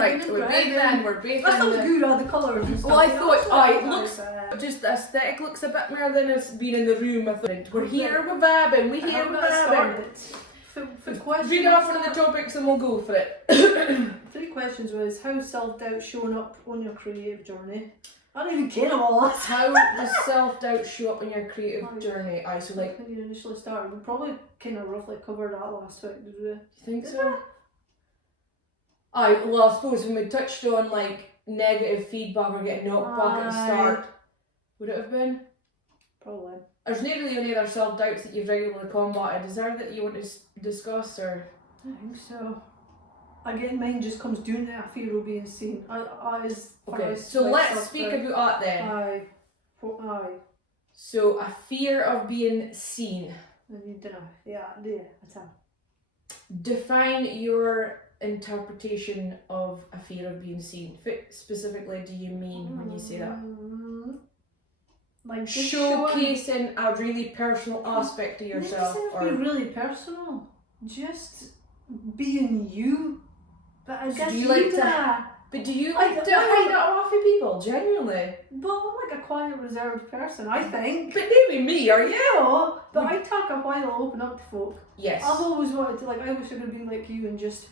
Right, we're both That's not in good, the colours and stuff. Well, I you know, thought, it's it looks, just the aesthetic looks a bit more than it's been in the room. I thought, we're here with Vabbin, we're here with Vabbin. For questions, Read off one of the topics and we'll go for it. 3 questions was, how self-doubt showing up on your creative journey? I don't even care about all that. How does self-doubt show up on your creative journey? So like, when you initially started, we probably kind of roughly covered that last week, did we? You think so? Well, I suppose when we touched on like negative feedback or getting knocked back at the start, would it have been? Probably. There's not really any other self-doubts that you've regularly combated. Is there that you want to discuss or? I think so. Again, mine just comes down to a fear of being seen. Okay, so let's speak about that then. Aye. So a fear of being seen. And you don't know. Yeah, that's how. Define your interpretation of a fear of being seen. What specifically do you mean when you say that? Like showcasing a really personal aspect of yourself. It doesn't have to be really personal. Just being you. But I guess do you like to? But do you like to hide it off of people? Genuinely? Well, I'm like a quiet, reserved person, I think. But maybe me, are you? No, but I talk a while, I'll open up to folk. Yes. I've always wanted to, like, I wish I could have been like you and just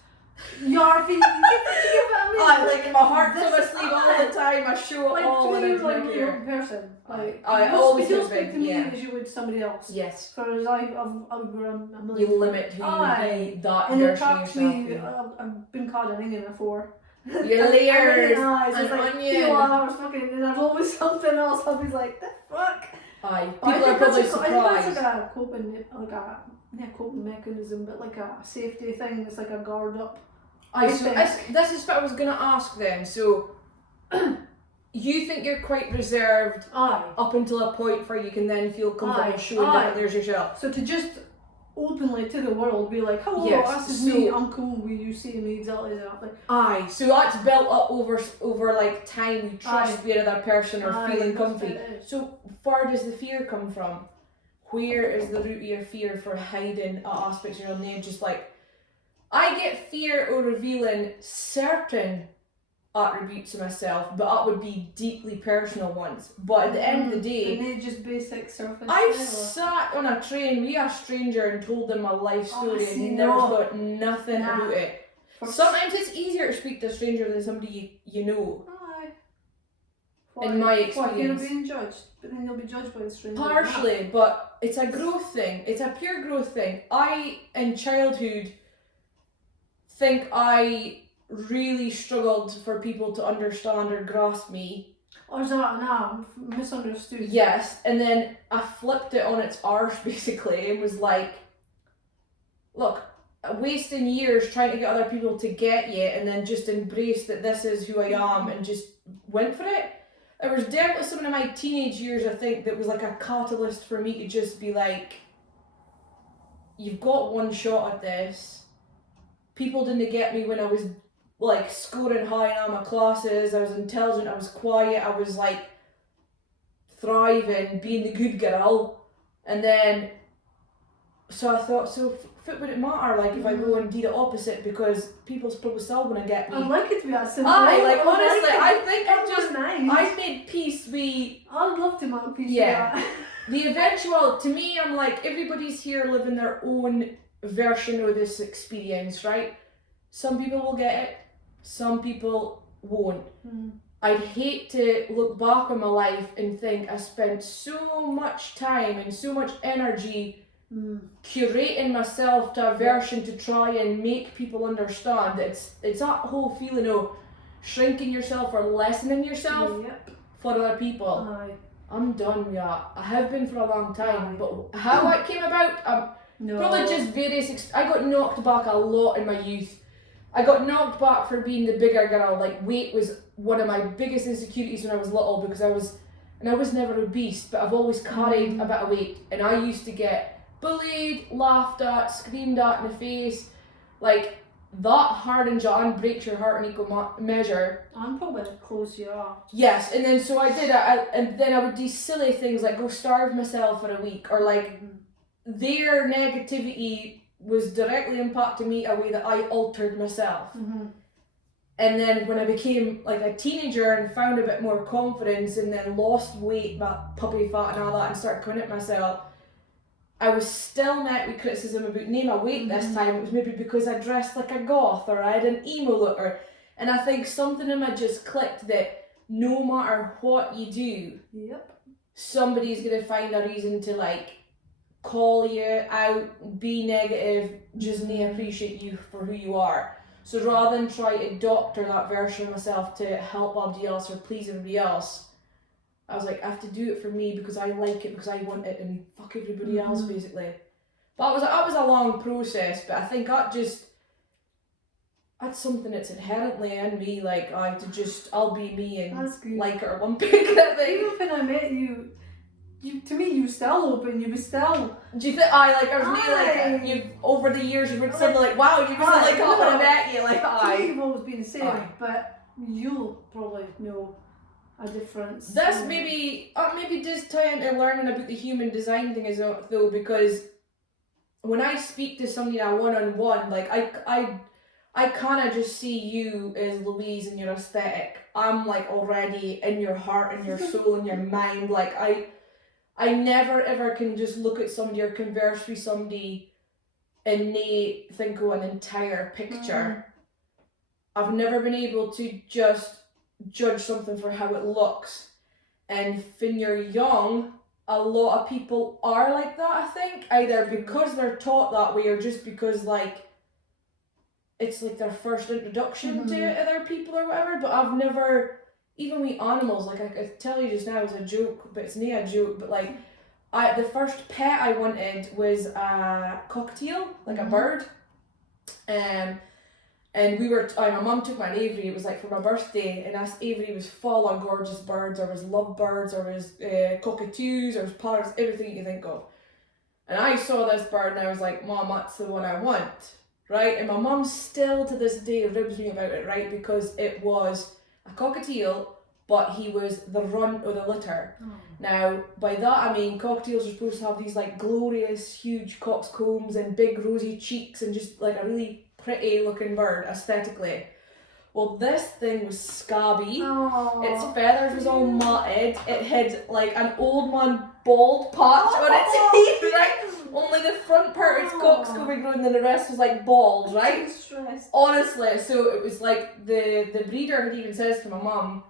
yarfy. You get what I mean? I like my heart's on my sleeve all the time. I show it all when I'm like here. Like person. Like, I always you have speak been, to me yeah. as you would somebody else. Yes. Whereas I've grown a million. You limit who you be, that and it version of attracts yourself. me. I've been called an onion before. You're layers, an like, onion. 2 hours fucking, and there's always something else. I'll be like, the fuck. Aye, people are probably surprised. I think that's like a coping mechanism, but like a safety thing. It's like a guard up. This is what I was going to ask then. So, you think you're quite reserved up until a point where you can then feel comfortable showing that there's yourself. So to just openly to the world be like, hello, this is me, I'm cool, will you see me exactly that? So that's built up over like time, you trust the other person or feeling comfy. So where does the fear come from? Where is the root of your fear for hiding aspects of your name? Just like, I get fear of revealing certain attributes of myself, but that would be deeply personal ones. But at the end of the day, and they just basic surface. I've sat on a train with a stranger and told them my life story and he never thought nothing about it. Sometimes it's easier to speak to a stranger than somebody you know. In my experience. You're being judged, but then you'll be judged by the stranger. Partially, but it's a growth thing. It's a pure growth thing. I, in childhood, think I really struggled for people to understand or grasp me. Or is that misunderstood? Yes, and then I flipped it on its arse basically and was like, look, wasting years trying to get other people to get you and then just embrace that this is who I am and just went for it. There was definitely some of my teenage years, I think, that was like a catalyst for me to just be like, you've got one shot at this. People didn't get me when I was like scoring high in all my classes. I was intelligent, I was quiet, I was like thriving, being the good girl. And then, so I thought, so what would it matter like if I go and do the opposite, because people's probably still going to get me. I'd like it to be that simple. Like honestly, I think I've made peace with. I'd love to make peace with that. The eventual, to me, I'm like, everybody's here living their own version of this experience, right? Some people will get it, some people won't. I'd hate to look back on my life and think I spent so much time and so much energy curating myself to a version to try and make people understand. It's that whole feeling of shrinking yourself or lessening yourself for other people. I'm done with that. I have been for a long time, but how it came about, probably just various. I got knocked back a lot in my youth. I got knocked back for being the bigger girl. Like, weight was one of my biggest insecurities when I was little, because I was never obese, but I've always carried a bit of weight, and I used to get bullied, laughed at, screamed at in the face. Like, that hardens you and breaks your heart in equal measure. I'm probably close you are. Yes, and then so I did it, and then I would do silly things like go starve myself for a week, or like their negativity was directly impacting me a way that I altered myself. And then when I became like a teenager and found a bit more confidence and then lost weight, my puppy fat and all that, and started coming at myself, I was still met with criticism about my weight this time. It was maybe because I dressed like a goth or I had an emo look, and I think something in me just clicked that no matter what you do, somebody's gonna find a reason to like call you out, be negative, just not appreciate you for who you are. So rather than try to doctor that version of myself to help everybody else or please everybody else, I was like, I have to do it for me because I like it, because I want it, and fuck everybody else basically. But that was a long process, but I think that's something that's inherently in me, like I have to just, I'll be me and like it or lump it kind of thing. Even when I met you, to me, you were still open, you were still... Do you think, I was like, you've, over the years, you've been suddenly like, wow, you was like, oh, when I met you, like, To me, you've always been the same, but you'll probably know a difference. This maybe does tie into learning about the human design thing as well, though, because when I speak to somebody on one-on-one, like, I kind of just see you as Louise and your aesthetic. I'm like already in your heart and your soul and your mind, like, I never ever can just look at somebody or converse with somebody and they think of an entire picture. I've never been able to just judge something for how it looks. And when you're young, a lot of people are like that, I think. Either because they're taught that way or just because like it's like their first introduction to other people or whatever. But I've never... Even with animals, like I tell you just now as a joke, but it's not a joke, but like the first pet I wanted was a cockatiel, like a bird. And my mum took me on Avery, it was like for my birthday, and Avery was full of gorgeous birds. There was lovebirds, there was cockatoos, there was parrots, everything you can think of. And I saw this bird and I was like, Mom, that's the one I want, right? And my mum still to this day ribs me about it, right? Because it was a cockatiel, but he was the runt of the litter. Now, by that I mean cockatiels are supposed to have these like glorious, huge coxcombs and big rosy cheeks and just like a really pretty looking bird aesthetically. Well, this thing was scabby. Its feathers was all matted. It had like an old man bald patch on its teeth, right? Only the front part of its coxcomb had grown, and then the rest was like bald, right? Honestly, so it was like the breeder had even says to my mum,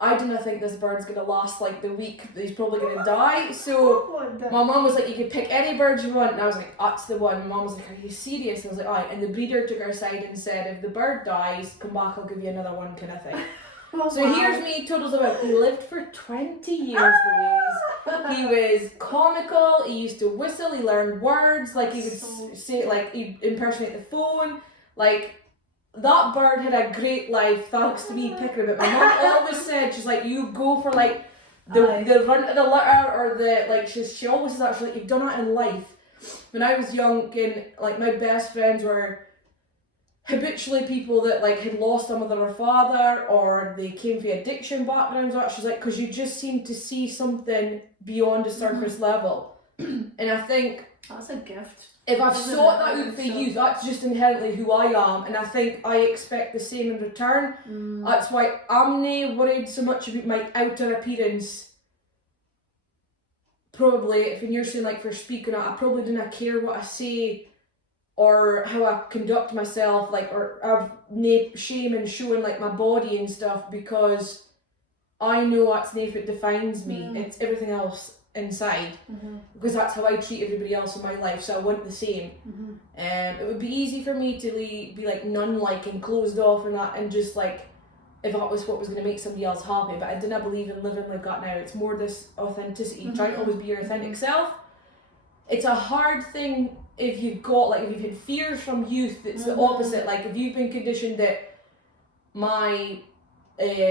I do not think this bird's gonna last like the week, he's probably gonna die. So my mum was like, you could pick any bird you want, and I was like, that's the one. My mum was like, are you serious? And I was like, aye. And the breeder took her aside and said, if the bird dies, come back, I'll give you another one, kind of thing. So here's me, totals about, he lived for 20 years, Louise. He was comical, he used to whistle, he learned words, like he would say, like he'd impersonate the phone, like that bird had a great life thanks to me picking him. My mum always said, she's like, you go for like the runt of the litter, or the like, she always says that, she's like, you've done that in life. When I was young, and like my best friends were habitually people that like had lost a mother or father, or they came from addiction backgrounds. She's like, because you just seem to see something beyond the surface level. And I think that's a gift. If I've sought that out for you, that's just inherently who I am, and I think I expect the same in return. That's why I'm not worried so much about my outer appearance. Probably, if you're saying like for speaking, I probably do not care what I say or how I conduct myself, like, or I've no shame in showing like my body and stuff, because I know that's not what defines me. It's everything else inside, because that's how I treat everybody else in my life, so I want the same. It would be easy for me to be like nun-like and closed off and that, and just like, if that was what was going to make somebody else happy, but I didn't believe in living like that now. It's more this authenticity, trying to always be your authentic self. It's a hard thing if you've got, like, if you've had fears from youth. It's the opposite. Like, if you've been conditioned that my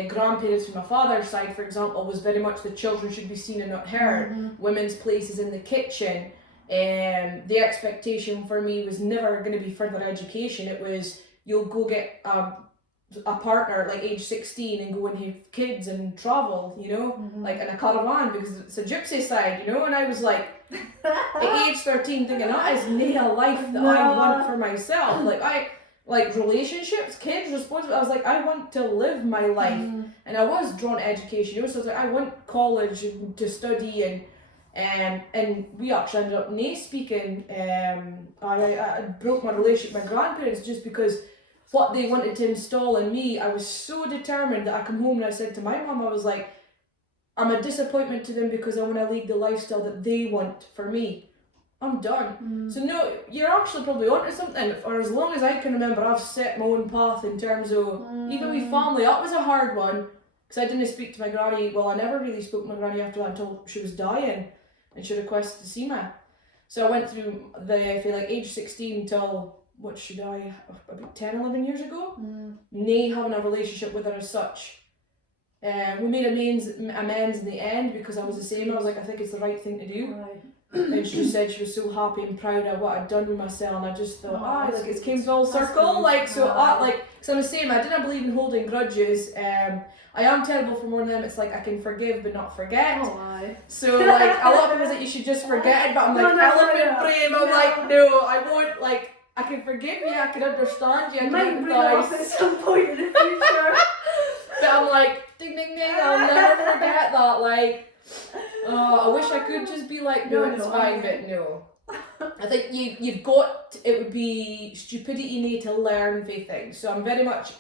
grandparents from my father's side, for example, was very much the children should be seen and not heard, women's places in the kitchen, the expectation for me was never going to be further education. It was, you'll go get a partner at like age 16 and go and have kids and travel, you know, like in a caravan, because it's a gypsy side, you know. And I was like, at age 13 thinking, that is not a life that I want for myself. Like, like relationships, kids, responsibility. I was like, I want to live my life, and I was drawn to education. So I was like, I want college to study, and we actually ended up speaking. I broke my relationship with my grandparents just because what they wanted to install in me. I was so determined that I come home and I said to my mum, I was like, I'm a disappointment to them because I want to lead the lifestyle that they want for me. I'm done. So no, you're actually probably onto something. For as long as I can remember, I've set my own path in terms of, even with family, that was a hard one. Because I didn't speak to my granny, well, I never really spoke to my granny after that until she was dying. And she requested to see me. So I went through I feel like age 16 till, what should I, about 10, 11 years ago? Nay having a relationship with her as such. We made amends in the end because I was the same. I was like, I think it's the right thing to do. Right. And she said she was so happy and proud of what I'd done with myself, and I just thought, like it's came full circle, like so. Because I'm the same. I didn't believe in holding grudges. I am terrible for more than them. It's like I can forgive but not forget. So like a lot of people that you should just forget it, but I'm like elephant brain. I'm like no, I won't. Like I can forgive you, I can understand you, I can empathize at some point in the future. But I'm like ding ding ding. I'll never forget that. Like. I wish I could just be like, no, it's fine, but no. I think you've got, it would be stupidity need to learn for things. So I'm very much,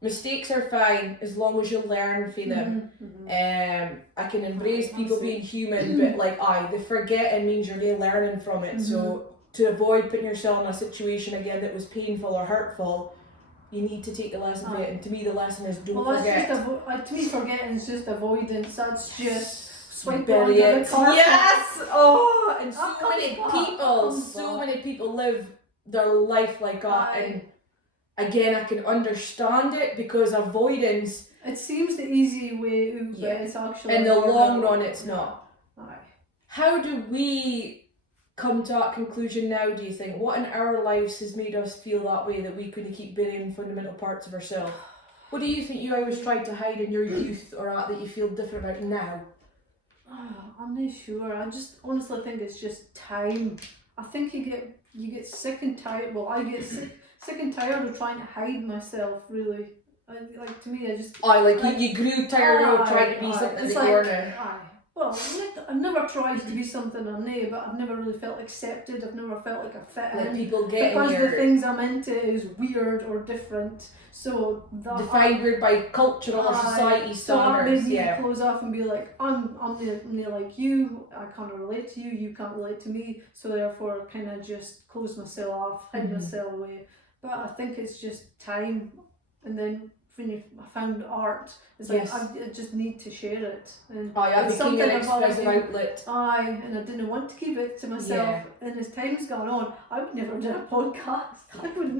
mistakes are fine as long as you learn for them. I can embrace people being human, but like the forgetting means you're really learning from it. So to avoid putting yourself in a situation again that was painful or hurtful, you need to take the lesson from it. And to me, the lesson is don't forget. To me, forgetting is just avoidance. That's just swipe bury under it. the carpet. Yes! Oh, and so many people live their life like that. And again, I can understand it because avoidance. It seems the easy way out, but it's actually. In the long run, it's not. Aye. How do we come to that conclusion now, do you think? What in our lives has made us feel that way, that we couldn't keep burying fundamental parts of ourselves? What do you think you always tried to hide in your youth or that you feel different about now? I'm not sure. I just honestly think it's just time. I think you get sick and tired. Well, I get sick and tired of trying to hide myself. Really, like to me, I just. You grew tired of trying to be something that you weren't. Well, I've never tried to be something I'm not, but I've never really felt accepted. I've never felt like I fit in. People get because the things I'm into is weird or different. So that defined weird by cultural or society standards. So that made me close off and be like, I'm not like you. I can't relate to you. You can't relate to me. So therefore, kind of just close myself off, hide myself away. But I think it's just time, and then. When I found art, it's like I just need to share it. And it's something an expressive outlet. And I didn't want to keep it to myself. And as time's gone on, I would never do a podcast. I would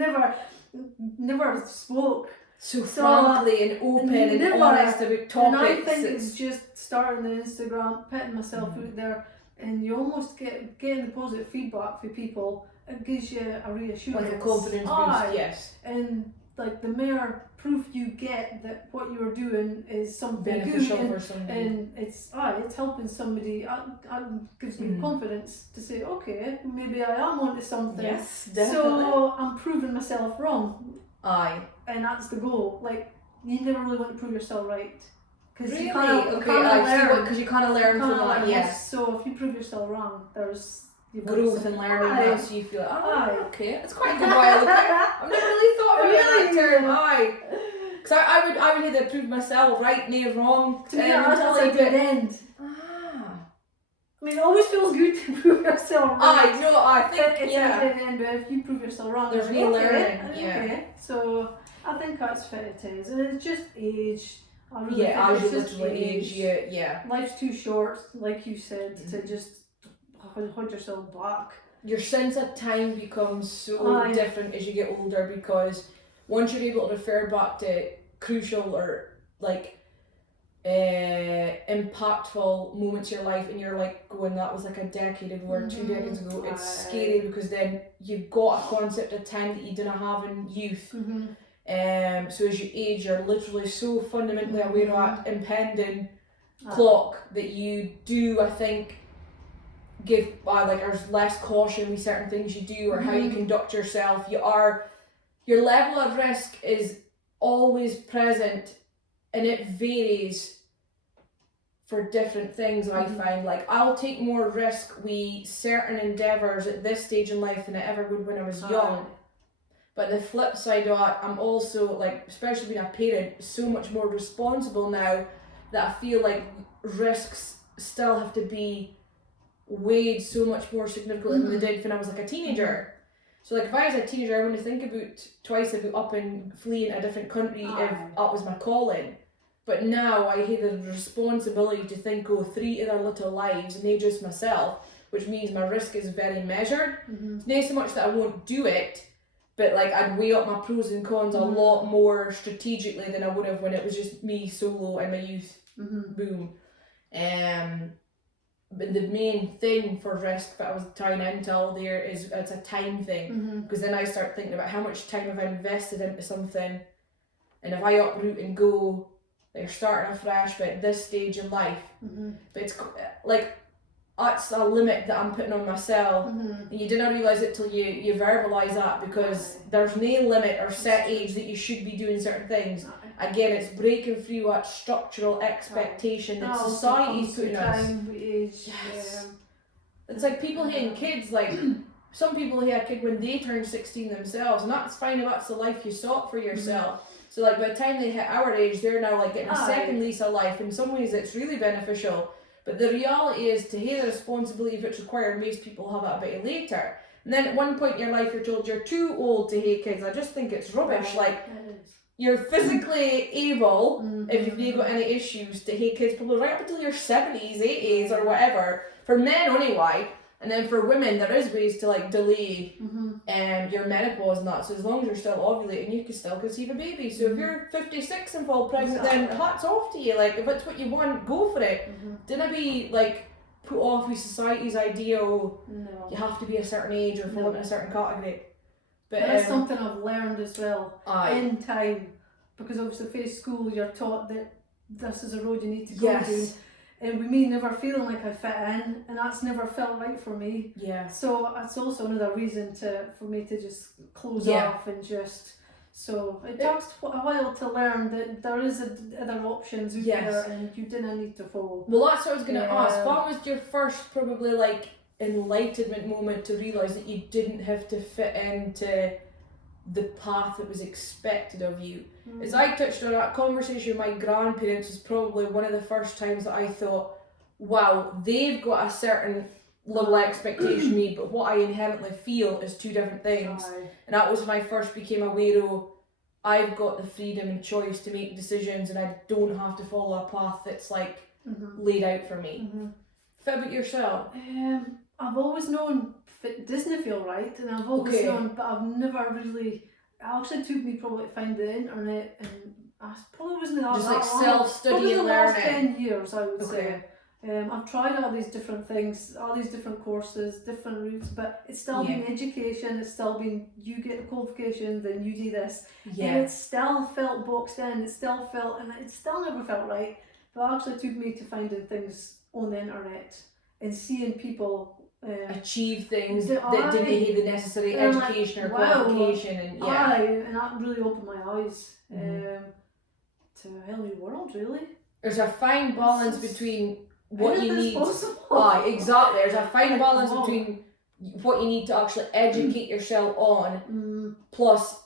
never spoke so frankly and open and honest about topics. And I think it's just starting the Instagram, putting myself out there, and you almost getting the positive feedback from people. It gives you a reassurance, like a confidence boost. Yes, and. Like the mere proof you get that what you're doing is something beneficial good for somebody, and it's helping somebody. Gives me confidence to say, okay, maybe I am onto something. Yes, definitely. So I'm proving myself wrong. And that's the goal. Like you never really want to prove yourself right. Because really? you kind of learn from that. Yes. So if you prove yourself wrong, there's growth and learning makes you feel okay, that's quite a good way of looking at it. I've never really thought about that term. Because I would either prove myself right, nay, wrong. To me, that's a good end. I mean, it always feels good to prove yourself right. I think it's a good end, but if you prove yourself wrong, there's real learning. Okay. So I think that's fair it is, and it's just age. I really think as it's you just literally age. Life's too short, like you said, to just hold yourself back. Your sense of time becomes so different as you get older, because once you're able to refer back to crucial or like impactful moments in your life, and you're like going, that was like a decade ago or 2 decades ago, it's scary because then you've got a concept of time that you didn't have in youth. So as you age, you're literally so fundamentally aware of that impending clock that you do, I think, give there's less caution with certain things you do or how you conduct yourself. You are your level of risk is always present, and it varies for different things. I find, like, I'll take more risk with certain endeavours at this stage in life than I ever would when I was young. But the flip side of it, I'm also, like, especially being a parent, so much more responsible now that I feel like risks still have to be weighed so much more significantly than they did when I was like a teenager. So like if I was a teenager, I wouldn't think about twice about up and fleeing a different country if that was my calling. But now I have the responsibility to think, 3 of their little lives and they just myself, which means my risk is very measured. It's not so much that I won't do it, but like I'd weigh up my pros and cons a lot more strategically than I would have when it was just me solo in my youth. Boom. But the main thing for risk that I was tying into all there is it's a time thing. Because then I start thinking about how much time have I invested into something, and if I uproot and go, you're starting afresh, but at this stage in life, but it's like that's a limit that I'm putting on myself, and you didn't realise it till you verbalise that, because there's no limit or set age that you should be doing certain things. Again, it's breaking through that structural expectation that society's putting us. It's like people having kids, like some people have a kid when they turn 16 themselves, and that's fine if that's the life you sought for yourself. So like by the time they hit our age, they're now like getting a second lease of life. In some ways it's really beneficial. But the reality is, to have the responsibility if it's required, most people have it a bit later. And then at one point in your life you're told you're too old to have kids. I just think it's rubbish. Like, you're physically able, if you've got any issues, to have kids probably right up until your 70s, 80s or whatever. For men anyway. And then for women, there is ways to like delay your menopause and that. So as long as you're still ovulating, you can still conceive a baby. So if you're 56 and fall pregnant, then hats off to you. Like, if it's what you want, go for it. Don't be like put off with society's ideal. You have to be a certain age or fall into a certain category. But that's something I've learned as well in time, because obviously through school you're taught that this is a road you need to go down. And with me never feeling like I fit in, and that's never felt right for me. So that's also another reason for me to just close off and just. So it takes a while to learn that there is other options out there, and you didn't need to follow. Well, that's what I was going to ask. What was your first probably like enlightenment moment to realise that you didn't have to fit into the path that was expected of you? As I touched on, that conversation with my grandparents was probably one of the first times that I thought, wow, they've got a certain level of expectation of me, but what I inherently feel is two different things. And that was when I first became aware of, I've got the freedom and choice to make decisions, and I don't have to follow a path that's like laid out for me. What about yourself? I've always known Disney feel right, and I've always known, but I've never really. It actually took me probably to find the internet, and I probably wasn't that just that like long. self-study Probably and the learning. last 10 years, I would say. I've tried all these different things, all these different courses, different routes, but it's still been education. It's still been you get the qualifications, then you do this, and it still felt boxed in. It still felt, and it still never felt right. But it actually took me to finding things on the internet and seeing people achieve things that didn't have the necessary education or qualification, and and that really opened my eyes to a whole new world. Really, there's a fine balance between what you need. Exactly. There's a fine balance between what you need to actually educate yourself on, plus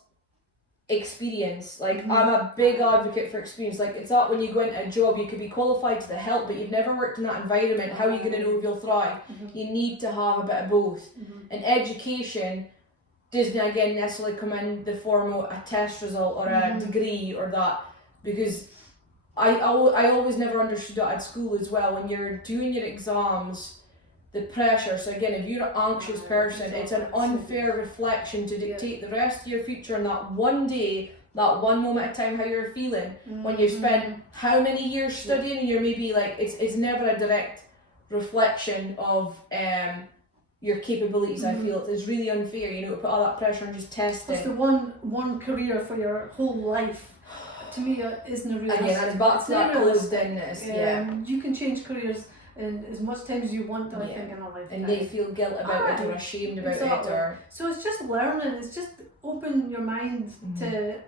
experience. Like, I'm a big advocate for experience. Like, it's not when you go into a job, you could be qualified to the hilt, but you've never worked in that environment. How are you going to know if you'll thrive? You need to have a bit of both. And education doesn't again necessarily come in the form of a test result or a degree or that, because I always never understood that at school as well. When you're doing your exams, the pressure. So again, if you're an anxious person, it's an unfair reflection to dictate the rest of your future in that one day, that one moment of time, how you're feeling. When you've spent how many years studying, and you're maybe like, it's never a direct reflection of your capabilities. I feel it's really unfair, to put all that pressure on just testing. It's the one career for your whole life. To me, isn't a realistic. Again, and back to that closed-inness. You can change careers and as much time as you want, I Yeah. think, in a lifetime. And they feel guilt about it or ashamed about Exactly. it or... So it's just learning, it's just open your mind to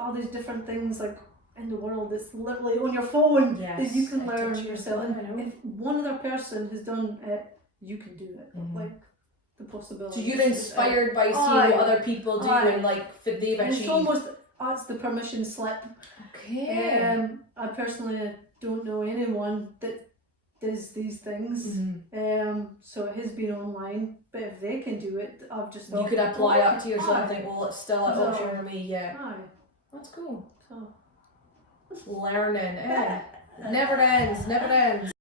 all these different things like in the world. It's literally on your phone that you can learn yourself. And if one other person has done it, you can do it. Like the possibility. So you're inspired by seeing what other people do and like they've achieved. It's almost, that's the permission slip. Okay. I personally don't know anyone that does these things. So it has been online, but if they can do it, I've just thought, you could apply up to yourself and think, well, it's still an option for me. Yeah. Aye. That's cool. So Learning. Never ends.